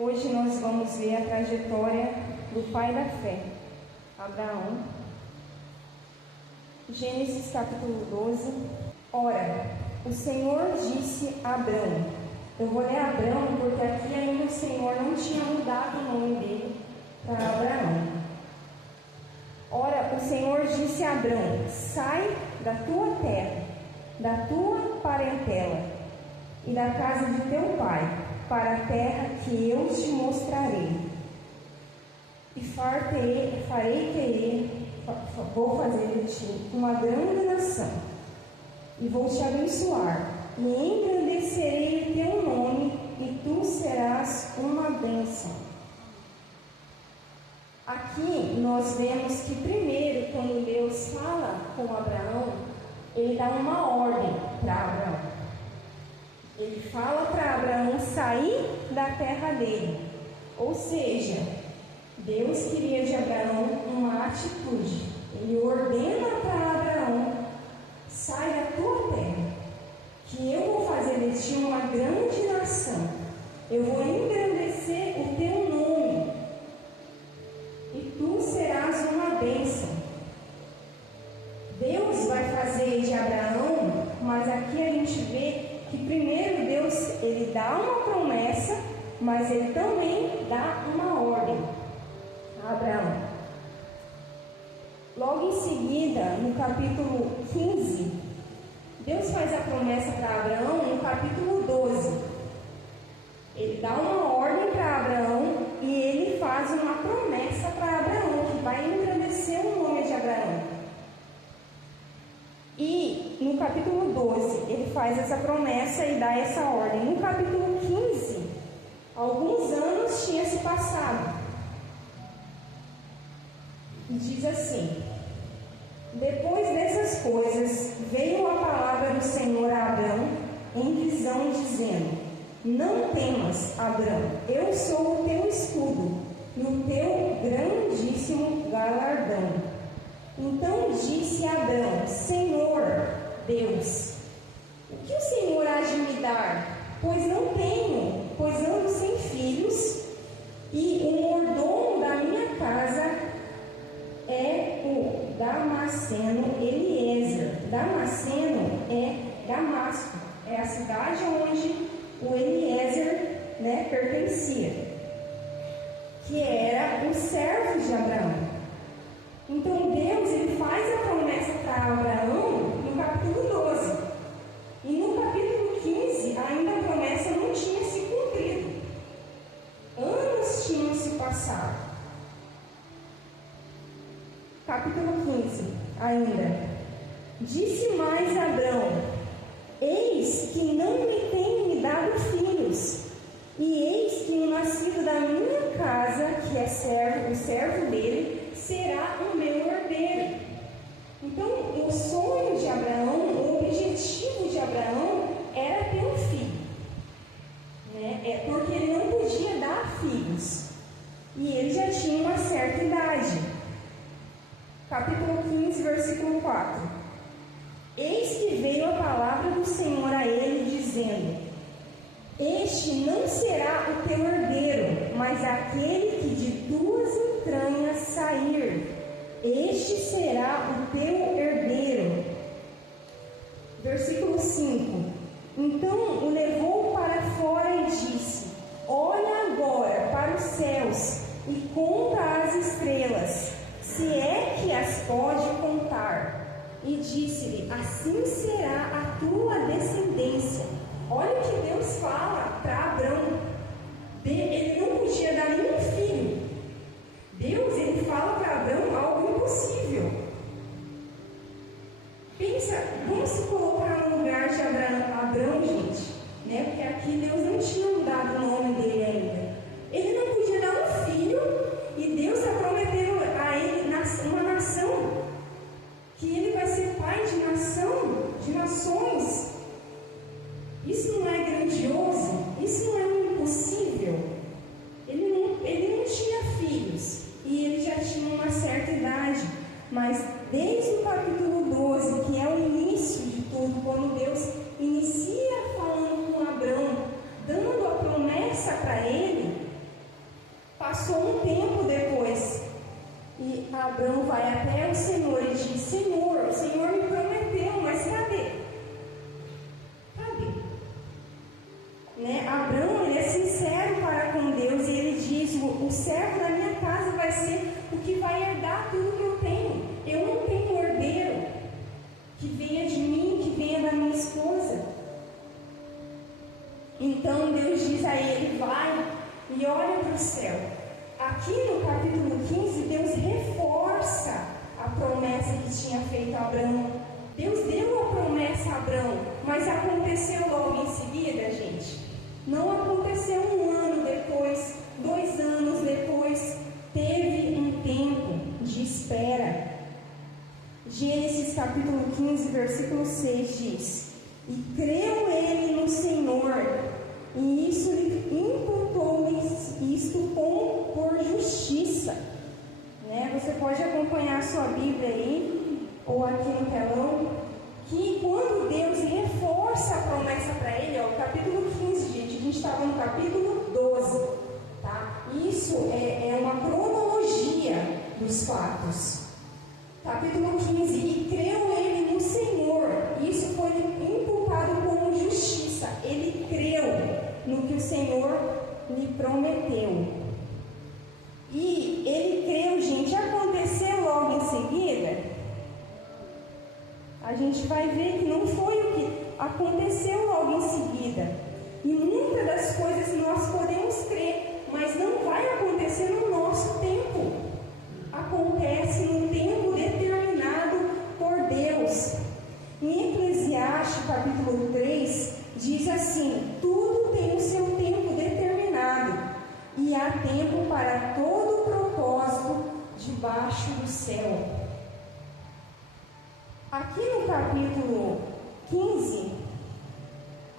Hoje nós vamos ver a trajetória do pai da fé, Abraão. Gênesis capítulo 12. Ora, o Senhor disse a Abraão. Eu vou ler Abraão porque aqui ainda o Senhor não tinha mudado o nome dele para Abraão. Ora, o Senhor disse a Abraão: sai da tua terra, da tua parentela e da casa de teu pai, para a terra que eu te mostrarei. E vou fazer de ti uma grande nação, e vou te abençoar, e engrandecerei o teu nome, e tu serás uma bênção. Aqui nós vemos que primeiro, quando Deus fala com Abraão, ele dá uma ordem para Abraão. Ele fala para Abraão sair da terra dele. Ou seja, Deus queria de Abraão uma atitude. Ele ordena para Abraão: sai da tua terra, que eu vou fazer de ti uma grande nação. Eu vou engrandecer o teu nome, e tu serás uma bênção. Deus vai fazer de Abraão, mas aqui a gente vê que primeiro Deus, ele dá uma promessa, mas ele também dá uma ordem a Abraão. Logo em seguida, no capítulo 15, Deus faz a promessa para Abraão no capítulo 12. Ele dá uma ordem para Abraão e ele faz uma promessa para Abraão, que vai engrandecer o nome de Abraão. E no capítulo 12, ele faz essa promessa e dá essa ordem. No capítulo 15, alguns anos tinham se passado. E diz assim: depois dessas coisas, veio a palavra do Senhor a Abrão em visão, dizendo: não temas, Abrão, eu sou o teu escudo e o teu grandíssimo galardão. Então disse Abrão: Senhor Deus, o que o Senhor há de me dar? Pois não tenho, pois ando sem filhos, e o mordomo da minha casa é o Damasceno Eliezer. Damasceno é Damasco, é a cidade onde o Eliezer, pertencia, que era o servo de Abraão. Então Deus, ele faz a promessa para Abraão no capítulo 12. E no capítulo 15, ainda a promessa não tinha se cumprido. Anos tinham se passado. Capítulo 15, ainda. Disse mais Abrão: eis que não me tem me dado filhos, e eis que o nascido da minha casa, que é servo, o servo dele, será o meu herdeiro. Então, o sonho de Abraão, o objetivo de Abraão era ter um filho, porque ele não podia dar filhos, e ele já tinha uma certa idade. Capítulo 15, versículo 4. Eis que veio a palavra do Senhor a ele, dizendo: este não será o teu herdeiro, mas aquele que de tuas entranhas sair, este será o teu herdeiro. Versículo 5. Então o levou para fora e disse: olha agora para os céus e conta as estrelas, se é que as pode contar. E disse-lhe: assim será a tua descendência. Olha o que Deus fala para Abrão. Ele não podia dar nenhum filho. Deus, ele fala para Abrão algo impossível. Pensa, vamos se colocar no lugar de Abrão, gente. Porque aqui Deus não tinha mudado o nome dele ainda. Ele não podia dar um filho, e Deus está prometendo a ele uma nação, que ele vai ser pai de nações. Isso não é grandioso? Isso não é um Passou um tempo depois, e Abrão vai até o Senhor e diz: Senhor, o Senhor me prometeu, mas cadê? Abrão, ele é sincero para com Deus, e ele diz: o servo da minha casa vai ser o que vai herdar tudo que eu tenho. Eu não tenho herdeiro que venha de mim, que venha da minha esposa. Então Deus diz a ele: vai e olha para o céu. Aqui no capítulo 15, Deus reforça a promessa que tinha feito a Abrão. Deus deu a promessa a Abrão, mas aconteceu logo em seguida, gente. Não aconteceu um ano depois, 2 anos depois, teve um tempo de espera. Gênesis capítulo 15, versículo 6 diz: E creu ele no Senhor, e isso lhe imputou isto por justiça. Você pode acompanhar a sua Bíblia aí, ou aqui no telão, que quando Deus reforça a promessa para ele, o capítulo 15, gente, a gente estava no capítulo 12, tá? Isso é uma cronologia dos fatos. Capítulo 15, e creu ele no Senhor, isso foi imputado como justiça. Ele creu no que o Senhor lhe prometeu. E ele creu, gente, aconteceu logo em seguida. A gente vai ver que não foi o que aconteceu logo em seguida. E muitas das coisas nós podemos crer, mas não vai acontecer no nosso tempo. Acontece no tempo determinado por Deus. Em Eclesiastes capítulo 3 diz assim: tudo tem o seu tempo determinado, e há tempo para todo propósito debaixo do céu. Aqui no capítulo 15,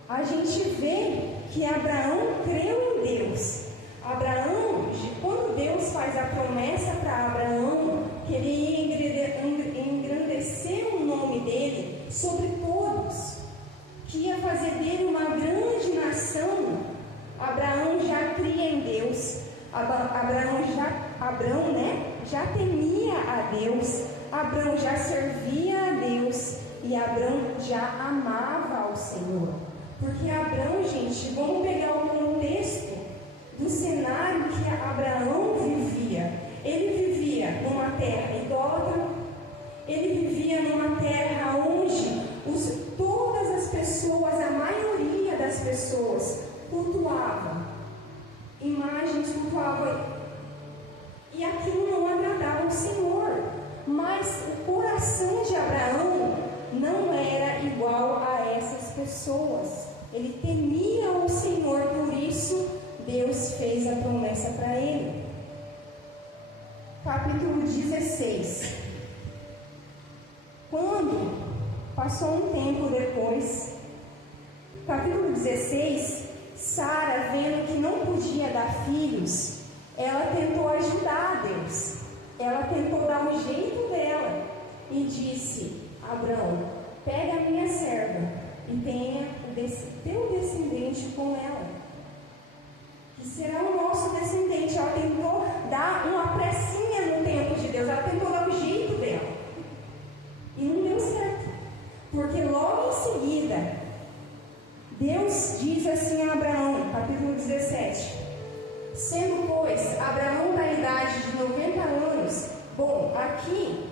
a gente vê que Abraão creu em Deus. Abraão, quando Deus faz a promessa para Abraão, que ele ia engrandecer o nome dele sobre todos, que ia fazer dele uma grande nação, Abraão já cria em Deus. Abraão já temia a Deus. Abraão já servia a Deus e Abraão já amava ao Senhor. Porque Abraão, gente, vamos pegar o contexto do cenário que Abraão vivia. Ele vivia numa terra idólatra, ele vivia numa terra onde todas as pessoas, a maioria das pessoas, cultuavam imagens, cultuavam, e aquilo não agradava ao Senhor. Mas o coração de Abraão não era igual a essas pessoas. Ele temia o Senhor, por isso Deus fez a promessa para ele. Capítulo 16. Quando passou um tempo depois, capítulo 16, Sara, vendo que não podia dar filhos, ela tentou ajudar a Deus. Ela tentou dar um jeito dela e disse: Abraão, pega a minha serva e tenha teu descendente com ela, que será o nosso descendente. Ela tentou dar uma pressinha no tempo de Deus, ela tentou dar o jeito dela e não deu certo, porque logo em seguida Deus diz assim a Abraão, capítulo 17: sendo, pois, Abraão da idade de 90 anos, bom, aqui,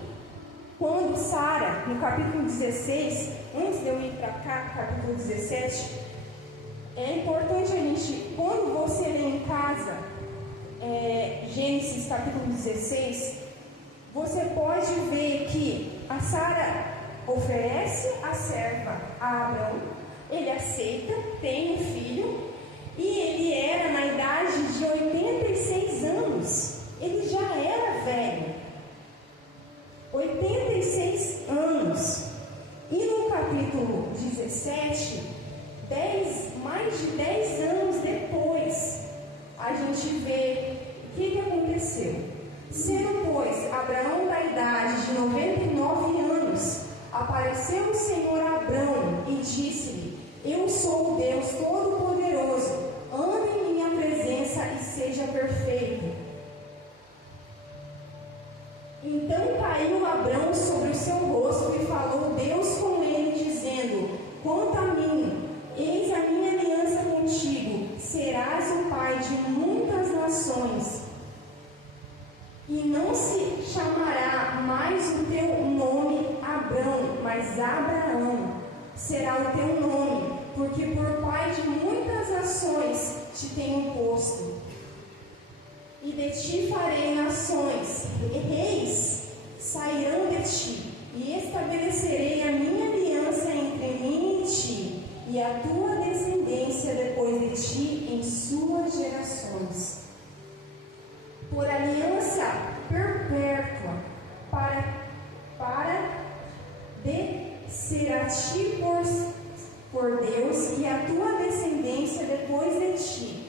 quando Sara, no capítulo 16, antes de eu ir para cá, capítulo 17, é importante a gente, quando você lê em casa, Gênesis capítulo 16, você pode ver que a Sara oferece a serva a Abraão, ele aceita, tem um filho, e ele era na idade de 86 anos. Ele já era velho. 86 anos. E no capítulo 17, mais de 10 anos depois, a gente vê o que aconteceu. Sendo, pois, Abraão da idade de 99 anos, apareceu o Senhor a Abraão e disse-lhe: eu sou o Deus Todo-Poderoso, anda em minha presença e seja perfeito. de muitas nações, e não se chamará mais o teu nome Abrão, mas Abraão será o teu nome, porque por pai de muitas nações te tenho posto. E de ti farei nações, e reis sairão de ti, e estabelecerei a minha aliança entre mim e ti, e a tua descendência depois de ti em suas gerações, por aliança perpétua, para de ser a ti por Deus, e a tua descendência depois de ti.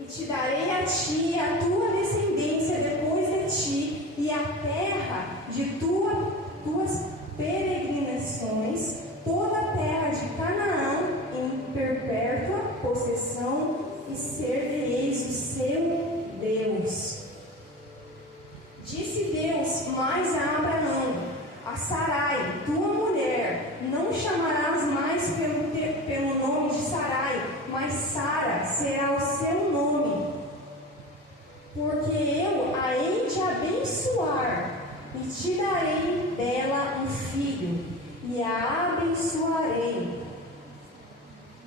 E te darei a ti e a tua descendência depois de ti, e a terra de tuas peregrinações, toda a terra de Canaã, em perpétua possessão, e ser-lhe-eis o seu Deus. Disse Deus mais a Abraão: a Sarai, tua mulher, não chamarás mais pelo nome de Sarai, mas Sara será o seu nome, porque eu a hei de abençoar, e te darei dela um filho, e a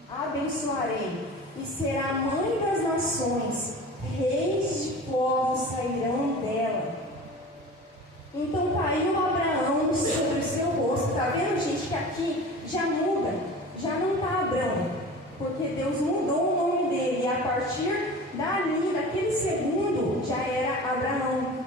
abençoarei, e será mãe das nações, reis de povos sairão dela. Então caiu Abraão sobre o seu rosto. Está vendo, gente, que aqui já muda, já não está Abrão, porque Deus mudou o nome dele, e a partir dali, naquele segundo, já era Abraão.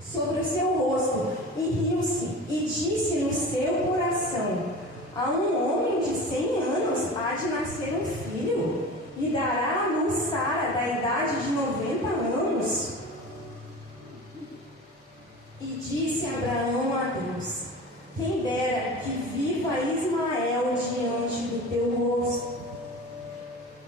Sobre o seu rosto, e riu-se, e disse no seu coração: a um homem de 100 anos há de nascer um filho, e dará à luz Sara, da idade de 90 anos. E disse Abraão a Deus: quem dera que viva Ismael diante do teu rosto.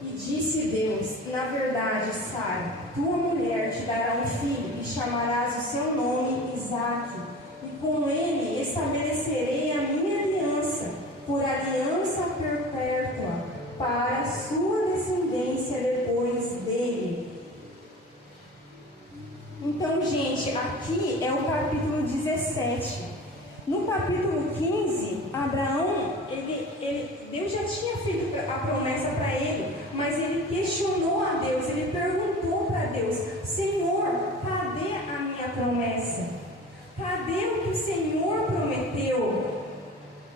E disse Deus: na verdade, Sara, tua mulher, te dará um filho, e chamarás o seu nome Isaque, e com ele estabelecerei a minha aliança, por aliança perpétua, para a sua descendência depois dele. Então, gente, aqui é o capítulo 17. No capítulo 15, Abraão, Deus já tinha feito a promessa para ele, mas ele questionou a Deus, ele perguntou para Deus: Senhor, cadê a minha promessa? Cadê o que o Senhor prometeu?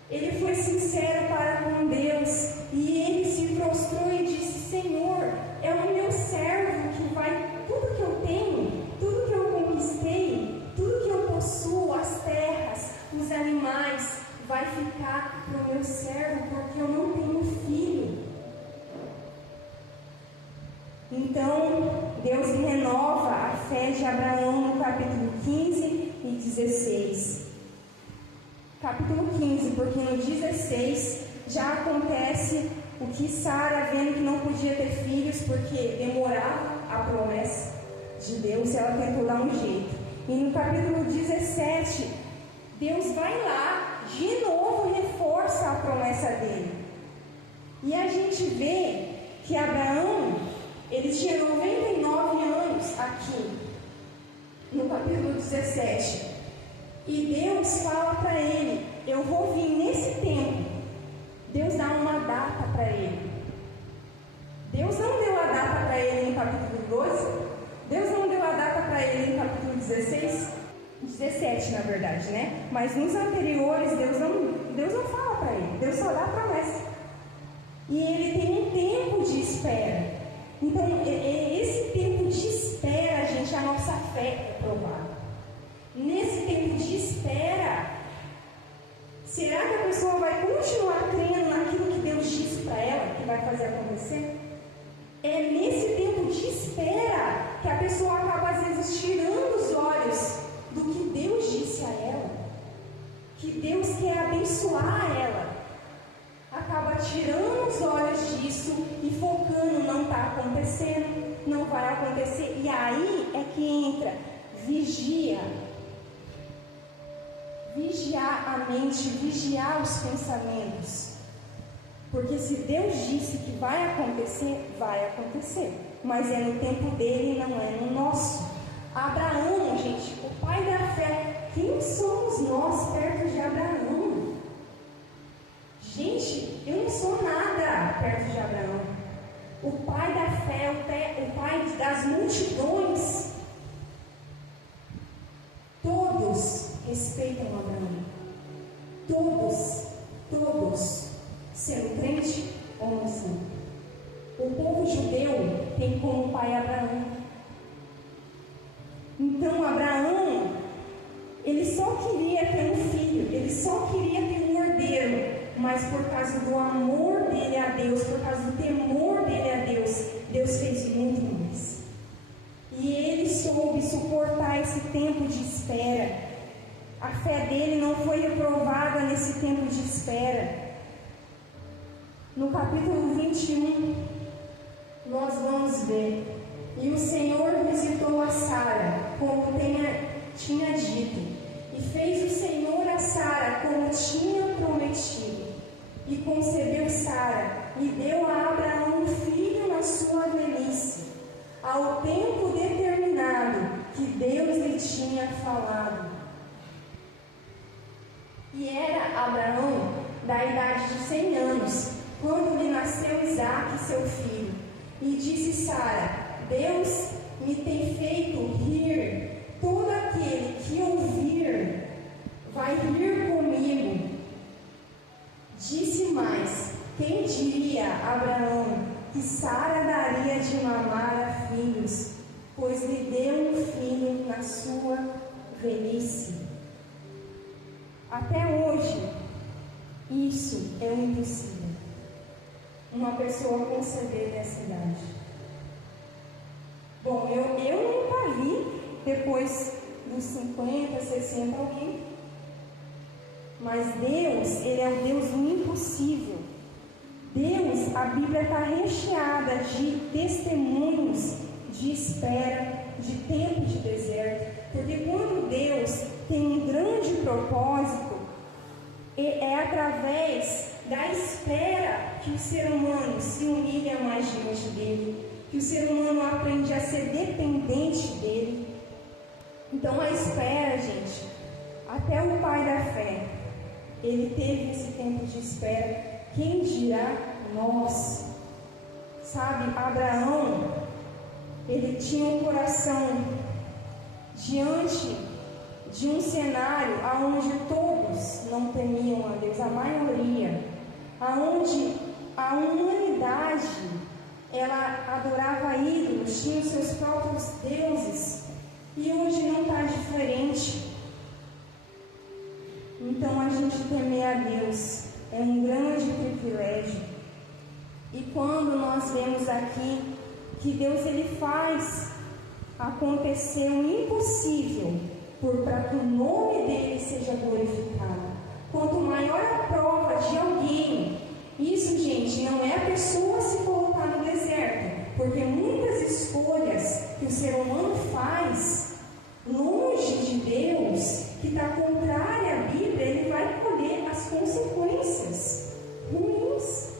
Ele foi sincero para com Deus, e ele se prostrou e disse: Senhor, é o meu servo que vai, tudo que eu tenho, tudo que eu conquistei, tudo que eu possuo, as terras, os animais, vai ficar para o meu servo, porque eu não tenho filho. Então, Deus renova a fé de Abraão no capítulo 15 e 16. Capítulo 15, porque no 16 já acontece o que Sara, vendo que não podia ter filhos, porque demorava a promessa de Deus, ela tentou dar um jeito. E no capítulo 17, Deus vai lá, de novo reforça a promessa dele. E a gente vê que Abraão, ele tinha 99 anos aqui, no capítulo 17. E Deus fala para ele: eu vou vir nesse tempo. Deus dá uma data para ele. Deus não deu a data para ele no capítulo 12. Deus não deu a data para ele no capítulo 16. 17, na verdade, né? Mas nos anteriores, Deus não fala para ele. Deus só dá a promessa. E ele tem um tempo de espera. Então, esse tempo de espera, gente, a nossa fé é provada. Nesse tempo de espera, será que a pessoa vai continuar crendo naquilo que Deus disse para ela, que vai fazer acontecer? É nesse tempo de espera que a pessoa acaba, às vezes, tirando os olhos do que Deus disse a ela, que Deus quer abençoar ela. Acaba tirando os olhos disso e focando: não está acontecendo, não vai acontecer. E aí é que entra vigiar a mente, vigiar os pensamentos. Porque se Deus disse que vai acontecer, vai acontecer. mas é no tempo dele e não é no nosso. Abraão, gente, o pai da fé. Quem somos nós perto de Abraão? Gente, eu não sou nada perto de Abraão. O pai da fé, o pai das multidões. Todos respeitam Abraão. Todos, sendo crente ou não sendo. O povo judeu tem como pai Abraão. Então Abraão, ele só queria ter um filho, ele só queria ter um herdeiro, mas por causa do amor dele a Deus, por causa do temor dele a Deus, Deus fez muito mais. E ele soube suportar esse tempo de espera. A fé dele não foi reprovada nesse tempo de espera. No capítulo 21, nós vamos ver: e o Senhor visitou a Sara, como tinha dito, e fez o Senhor a Sara como tinha prometido, e concebeu Sara, e deu a Abraão um filho na sua velhice, ao tempo determinado que Deus lhe tinha falado. E era Abraão da idade de 100 anos, quando lhe nasceu Isaque, seu filho. E disse Sara: Deus me tem feito rir, todo aquele que ouvir vai rir comigo. Disse mais: quem diria a Abraão que Sara daria de mamar a filhos, pois lhe deu um filho na sua velhice. Até hoje, isso é o impossível. Uma pessoa conceber dessa idade. Bom, eu nunca vi depois dos 50, 60 alguém. Mas Deus, Ele é o Deus do impossível. Deus, a Bíblia está recheada de testemunhos de espera, de tempo de deserto. Porque quando Deus tem um grande propósito, é através da espera que o ser humano se humilha mais diante dele, que o ser humano aprende a ser dependente dele. Então a espera, gente, até o pai da fé, ele teve esse tempo de espera. Quem dirá nós? Sabe, Abraão, ele tinha um coração diante de um cenário onde todos não temiam a Deus, a maioria, onde a humanidade, ela adorava ídolos, tinha os seus próprios deuses, e hoje não está diferente. Então a gente temer a Deus é um grande privilégio. E quando nós vemos aqui que Deus ele faz acontecer o impossível para que o nome dele seja glorificado. Quanto maior a prova de alguém, isso, gente, não é a pessoa se colocar no deserto, porque muitas escolhas que o ser humano faz longe de Deus, que está contrária à Bíblia, ele vai colher as consequências ruins,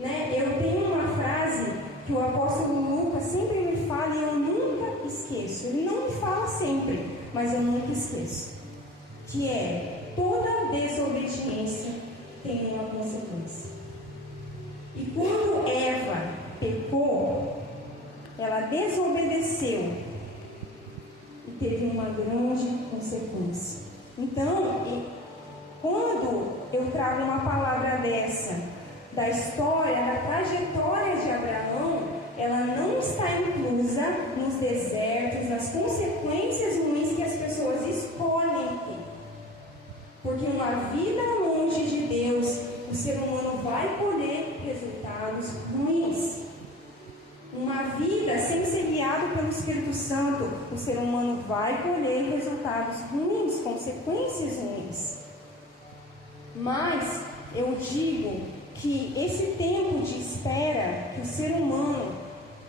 né? Eu tenho uma frase que o apóstolo Lucas sempre me fala e eu nunca esqueço. Ele não me fala sempre, mas eu nunca esqueço, que é: toda desobediência tem uma consequência. E quando Eva pecou, ela desobedeceu e teve uma grande consequência. Então, quando eu trago uma palavra dessa, da história, da trajetória de Abraão, ela não está inclusa nos desertos, nas consequências ruins que as pessoas escolhem ter. Porque uma vida longe de Deus, o ser humano vai colher resultados ruins. Uma vida sem ser guiado pelo Espírito Santo, o ser humano vai colher resultados ruins, consequências ruins. Mas eu digo que esse tempo de espera que o ser humano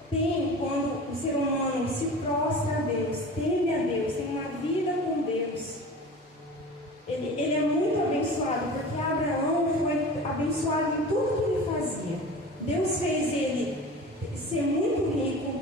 tem quando o ser humano se prostra a Deus, teme a Deus, tem uma vida com Deus, ele é muito abençoado, porque Abraão foi abençoado em tudo que ele fazia. Deus fez ele ser muito rico,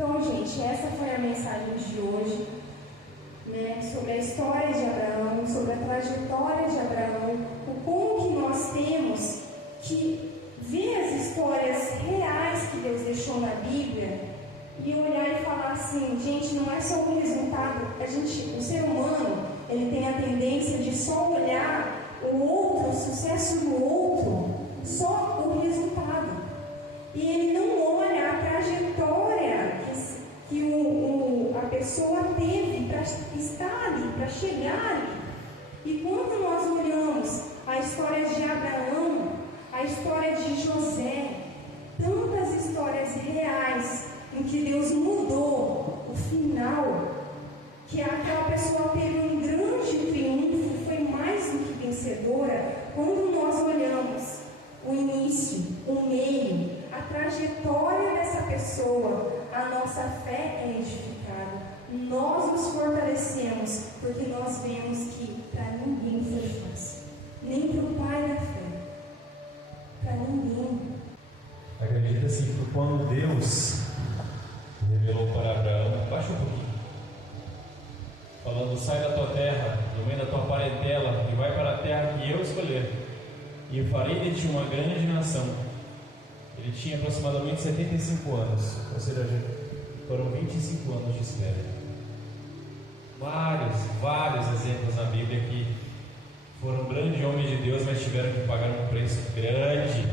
Então, gente, essa foi a mensagem de hoje, né, sobre a história de Abraão, sobre a trajetória de Abraão, o como que nós temos que ver as histórias reais que Deus deixou na Bíblia e olhar e falar assim, gente, não é só o resultado. O ser humano, ele tem a tendência de só olhar o outro, o sucesso do outro, só o resultado. E ele não olha a trajetória que a pessoa teve para estar ali, para chegar ali. E quando nós olhamos a história de Abraão, a história de José, tantas histórias reais em que Deus mudou o final, que aquela pessoa teve um grande triunfo, foi mais do que vencedora. Quando nós olhamos o início, o meio, a trajetória dessa pessoa, a nossa fé é edificada. Nós nos fortalecemos, porque nós vemos que para ninguém foi fácil, nem para o pai da fé, para ninguém. Acredita assim que quando Deus revelou para Abraão, baixa um pouquinho, falando: sai da tua terra, do meio da tua parentela, e vai para a terra que eu escolher, e eu farei de ti uma grande nação. Ele tinha aproximadamente 75 anos, ou seja, foram 25 anos de espera. Vários exemplos na Bíblia que foram grandes homens de Deus, mas tiveram que pagar um preço grande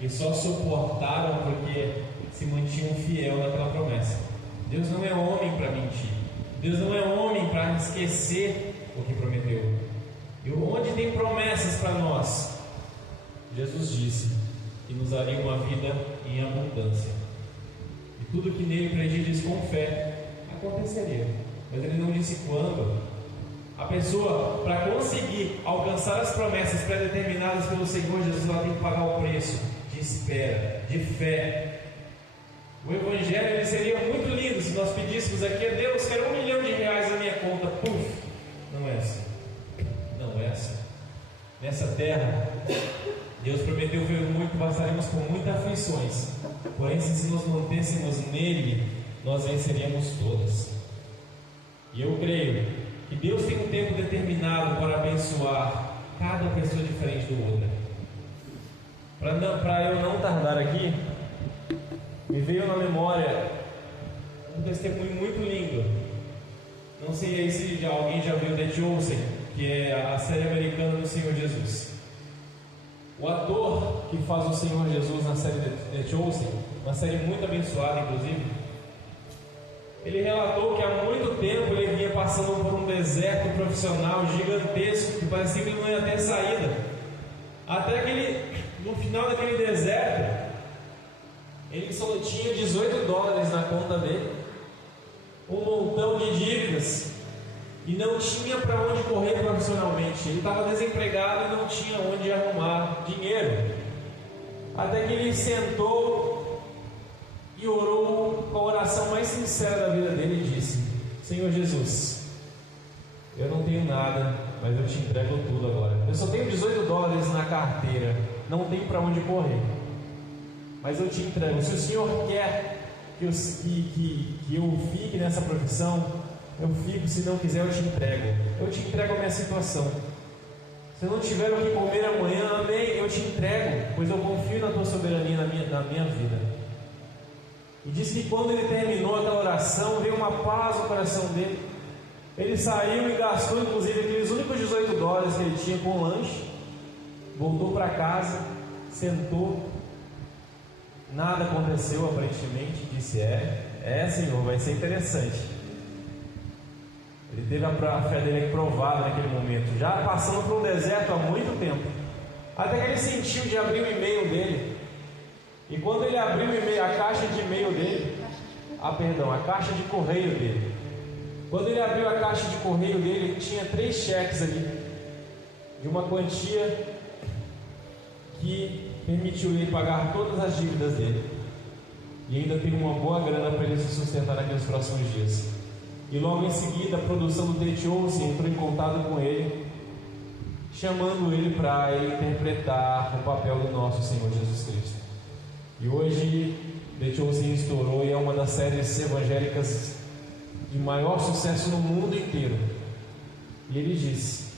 e só suportaram porque se mantinham fiel naquela promessa. Deus não é homem para mentir, Deus não é homem para esquecer o que prometeu. E onde tem promessas para nós, Jesus disse que nos daria uma vida em abundância, e tudo que nele prediz com fé aconteceria, mas ele não disse quando. A pessoa, para conseguir alcançar as promessas pré-determinadas pelo Senhor Jesus, ela tem que pagar o preço de espera, de fé. O Evangelho ele seria muito lindo se nós pedíssemos aqui a Deus: quero R$1 milhão na minha conta. Puf, não é assim. Não é assim. Nessa terra, Deus prometeu ver muito, passaremos por muitas aflições, porém se nos mantêssemos nele, nós venceríamos todas. E eu creio que Deus tem um tempo determinado para abençoar cada pessoa diferente do outro. Para eu não tardar aqui, me veio na memória um testemunho muito lindo. Não sei aí se alguém já viu The Chosen, que é a série americana do Senhor Jesus. O ator que faz o Senhor Jesus na série The Chosen, uma série muito abençoada inclusive, ele relatou que há muito tempo ele vinha passando por um deserto profissional gigantesco, que parecia que ele não ia ter saída. Até que ele, no final daquele deserto, ele só tinha $18 na conta dele, um montão de dívidas, e não tinha para onde correr profissionalmente. Ele estava desempregado e não tinha onde arrumar dinheiro. Até que ele sentou e orou com a oração mais sincera da vida dele e disse: Senhor Jesus, eu não tenho nada, mas eu te entrego tudo agora. Eu só tenho $18 na carteira, não tenho para onde correr, mas eu te entrego. Se o Senhor quer que eu fique nessa profissão, eu fico. Se não quiser, eu te entrego. Eu te entrego a minha situação. Se eu não tiver o que comer amanhã, amém, eu te entrego, pois eu confio na tua soberania na minha vida. E diz que quando ele terminou aquela oração, veio uma paz no coração dele. Ele saiu e gastou inclusive aqueles únicos $18 que ele tinha com lanche, voltou para casa, sentou, nada aconteceu aparentemente. Disse: Senhor, vai ser interessante. Ele teve a fé dele provada naquele momento, já passando por um deserto há muito tempo, até que ele sentiu de abrir o e-mail dele. E quando ele abriu o e-mail, a caixa de e-mail dele, a caixa de correio dele, quando ele abriu a caixa de correio dele, tinha 3 cheques ali, de uma quantia que permitiu ele pagar todas as dívidas dele, e ainda tem uma boa grana para ele se sustentar naqueles próximos dias. E logo em seguida, a produção do The Chosen entrou em contato com ele, chamando ele para interpretar o papel do nosso Senhor Jesus Cristo. E hoje The Chosen estourou e é uma das séries evangélicas de maior sucesso no mundo inteiro. E ele disse: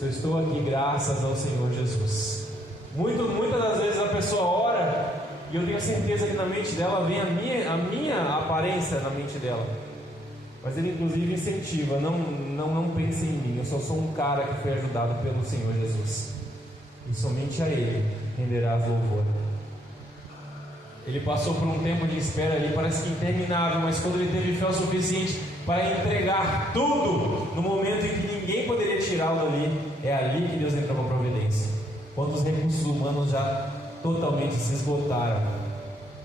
eu estou aqui graças ao Senhor Jesus. Muitas das vezes a pessoa ora e eu tenho certeza que na mente dela vem a minha aparência na mente dela. Mas ele inclusive incentiva: não pense em mim, eu só sou um cara que foi ajudado pelo Senhor Jesus. E somente a Ele renderás louvor. Ele passou por um tempo de espera ali, parece que interminável, mas quando ele teve fé o suficiente para entregar tudo, no momento em que ninguém poderia tirá-lo dali, é ali que Deus entra com a providência. Quando os recursos humanos já totalmente se esgotaram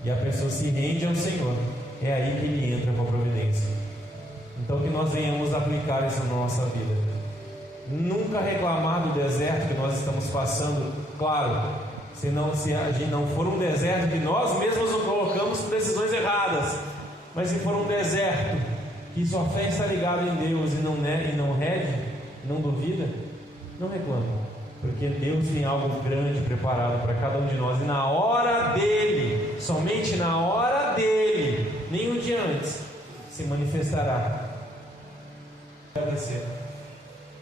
e a pessoa se rende ao Senhor, é aí que Ele entra com a providência. Então que nós venhamos aplicar isso na nossa vida. Nunca reclamar do deserto que nós estamos passando, claro. Se a gente não for um deserto que nós mesmos o colocamos com decisões erradas, mas se for um deserto que sua fé está ligada em Deus e não rede, não duvida, não reclama, porque Deus tem algo grande preparado para cada um de nós, e na hora dele, somente na hora dele, nem um dia antes, se manifestará.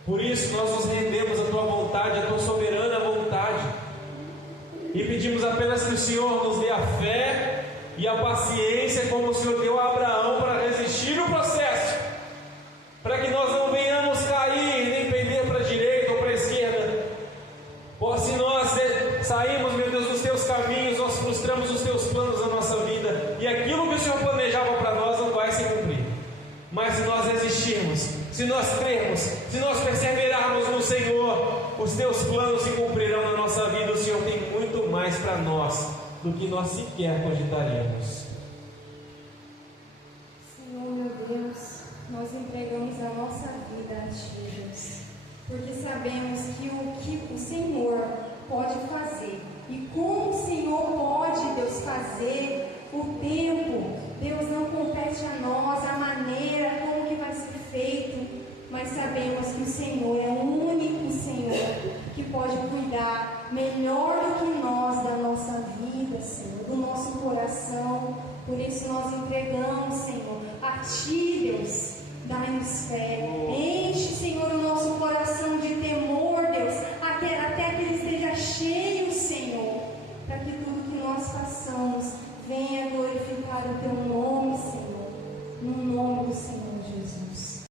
Por isso nós nos rendemos à tua vontade, à tua soberana vontade, e pedimos apenas que o Senhor nos dê a fé e a paciência, como o Senhor deu a Abraão, para resistir o processo, para que nós não venhamos cair, nem pender para a direita ou para a esquerda. Pois se nós saímos, meu Deus, dos teus caminhos, nós frustramos os teus planos na nossa vida, e aquilo que o Senhor planejava para nós não vai se cumprir. Mas se nós resistirmos, se nós crermos, se nós perseverarmos no Senhor, os teus planos se cumprirão na nossa vida. O Senhor tem muito mais para nós do que nós sequer cogitaríamos. Senhor, meu Deus, nós entregamos a nossa vida a Ti, Deus, porque sabemos que o Senhor pode fazer, e como o Senhor pode, Deus, fazer o tempo, Deus, não compete a nós a maneira como que vai ser feito, mas sabemos que o Senhor é o único Senhor que pode cuidar melhor do que nós da nossa vida, Senhor, do nosso coração. Por isso nós entregamos, Senhor, a Ti, Deus, dai-nos fé,